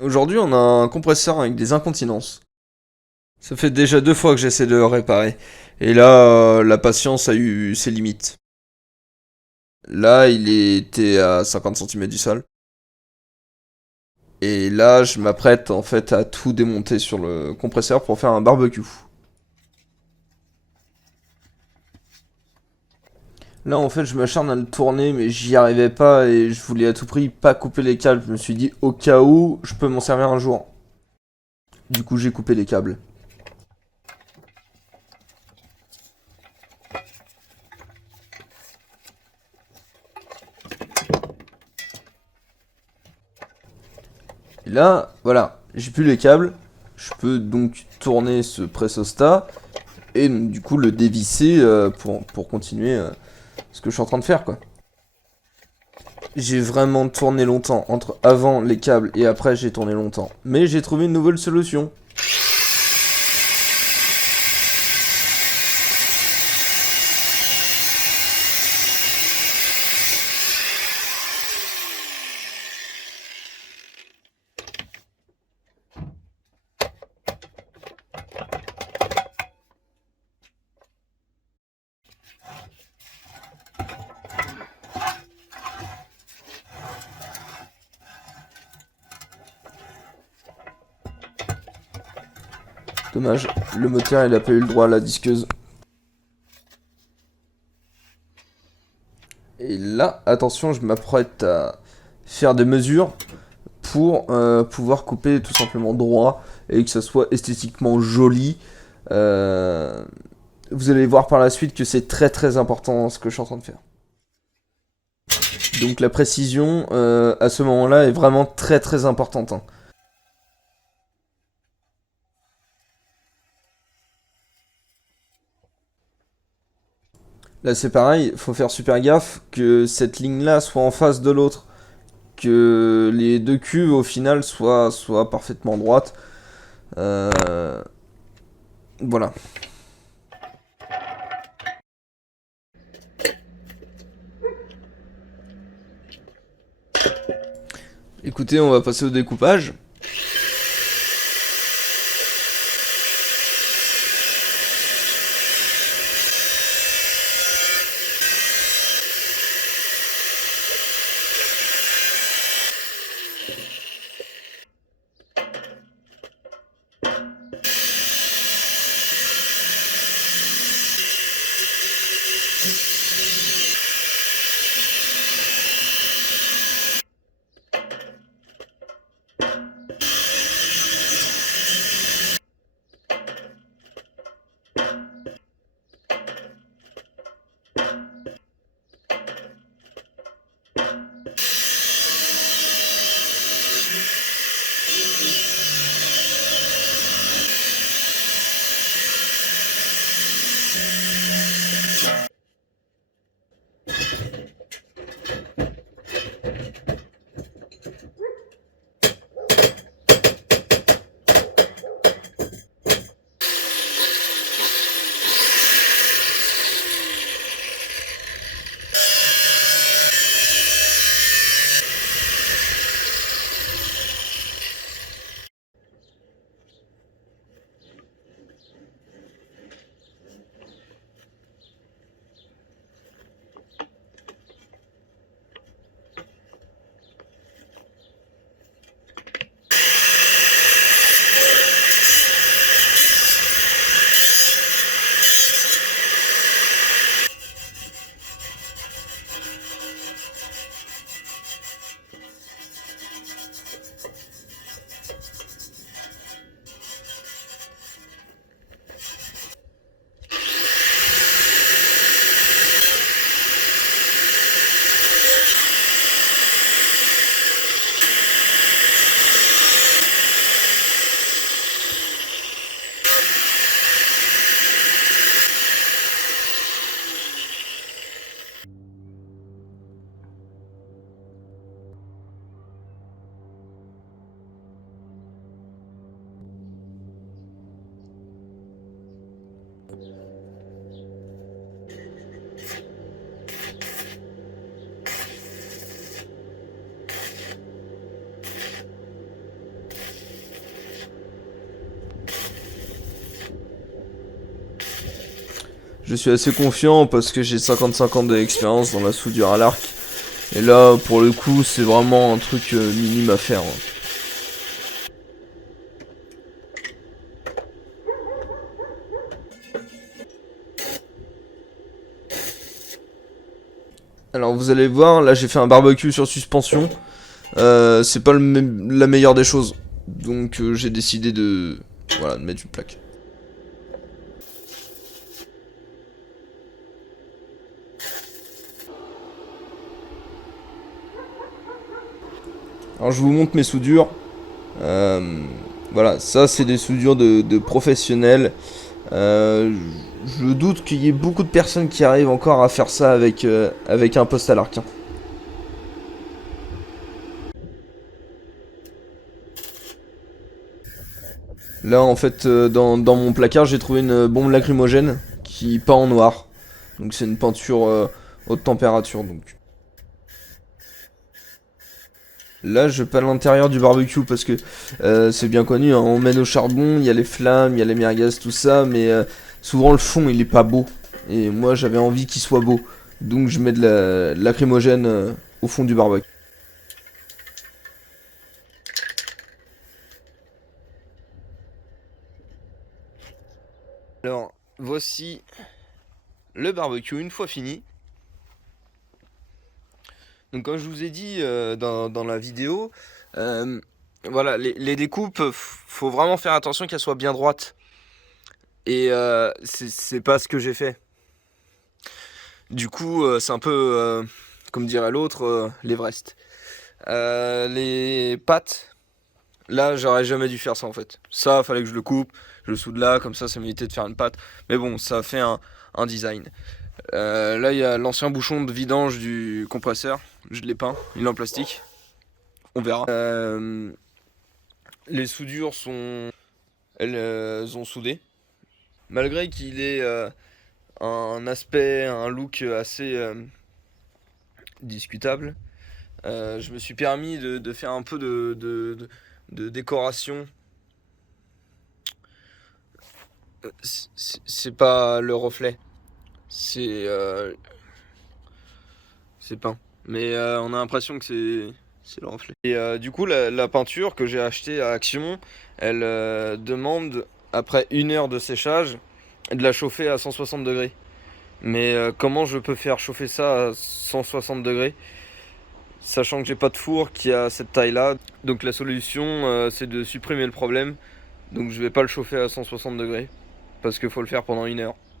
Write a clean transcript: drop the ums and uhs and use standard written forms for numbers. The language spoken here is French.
Aujourd'hui, on a un compresseur avec des incontinences. Ça fait déjà 2 fois que j'essaie de le réparer. Et là, la patience a eu ses limites. Là, il était à 50 centimètres du sol. Et là, je m'apprête en fait à tout démonter sur le compresseur pour faire un barbecue. Là, en fait, je m'acharne à le tourner, mais j'y arrivais pas et je voulais à tout prix pas couper les câbles. Je me suis dit, au cas où, je peux m'en servir un jour. Du coup, j'ai coupé les câbles. Et là, voilà, j'ai plus les câbles. Je peux donc tourner ce pressostat et donc, du coup le dévisser pour continuer ce que je suis en train de faire quoi. J'ai vraiment tourné longtemps entre avant les câbles et après j'ai tourné longtemps. Mais j'ai trouvé une nouvelle solution. Dommage, le moteur il a pas eu le droit à la disqueuse. Et là, attention, je m'apprête à faire des mesures pour pouvoir couper tout simplement droit et que ça soit esthétiquement joli. Euh, Vous allez voir par la suite que c'est très très important ce que je suis en train de faire. Donc la précision à ce moment-là est vraiment très très importante, hein. Là c'est pareil, faut faire super gaffe que cette ligne-là soit en face de l'autre. Que les deux cuves au final soient parfaitement droites. Euh, voilà. Écoutez, on va passer au découpage. je suis assez confiant parce que j'ai 55 ans d'expérience dans la soudure à l'arc. Et là, pour le coup, c'est vraiment un truc minime à faire, hein. Alors vous allez voir, là j'ai fait un barbecue sur suspension. C'est pas la meilleure des choses. Donc j'ai décidé de, voilà, de mettre une plaque. Alors je vous montre mes soudures. Voilà, ça c'est des soudures de professionnels. Je doute qu'il y ait beaucoup de personnes qui arrivent encore à faire ça avec un poste à l'arc, hein. Là en fait dans mon placard j'ai trouvé une bombe lacrymogène qui peint en noir. Donc c'est une peinture haute température donc. Là, je peins l'intérieur du barbecue parce que c'est bien connu, hein, on mène au charbon, il y a les flammes, il y a les merguez, tout ça, mais souvent le fond il est pas beau. Et moi j'avais envie qu'il soit beau. Donc je mets de lacrymogène au fond du barbecue. Alors, voici le barbecue une fois fini. Donc comme je vous ai dit dans la vidéo, voilà, les découpes, faut vraiment faire attention qu'elles soient bien droites. Et c'est pas ce que j'ai fait. Du coup, c'est un peu, comme dirait l'autre, l'Everest. Les pattes, là, j'aurais jamais dû faire ça en fait. Ça, fallait que je le coupe, je le soude là, comme ça m'évitait de faire une patte. Mais bon, ça fait un design. Là, il y a l'ancien bouchon de vidange du compresseur. Je l'ai peint, il est en plastique. On verra. Les soudures sont... Elles ont soudé. Malgré qu'il ait un aspect, un look assez discutable, je me suis permis de faire un peu de décoration. C'est pas le reflet, c'est peint. Mais on a l'impression que c'est le reflet. Et du coup, la peinture que j'ai achetée à Action, elle demande, après 1 heure de séchage, de la chauffer à 160 degrés. Mais comment je peux faire chauffer ça à 160 degrés, sachant que j'ai pas de four qui a cette taille là? Donc la solution c'est de supprimer le problème. Donc je vais pas le chauffer à 160 degrés parce qu'il faut le faire pendant 1 heure.